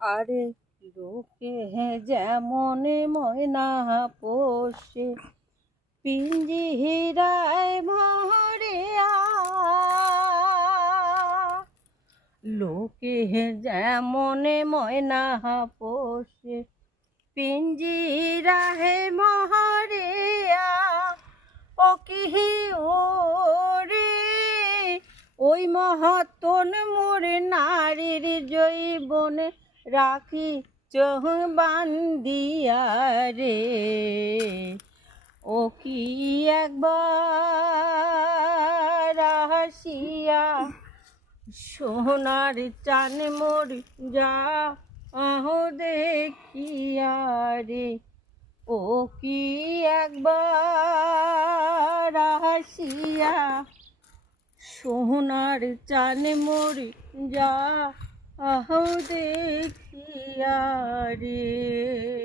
আরে লোকে যেমন ময়না পোষে পিঞ্জিরায় ভরিয়া লোকে যেমন ময়না পোষে পিঞ্জিরাহে মহরিয়া ও কি ওরে, ওই মহাতন মোর নারীর জৈবনে রাখি চোহ বান্দিয়া রে ও কি একবার হাসিয়া সোনার চান মোর যা আহ দেখিয়া রে ও কি একবার হাসিয়া সোনার চান মোর যা রে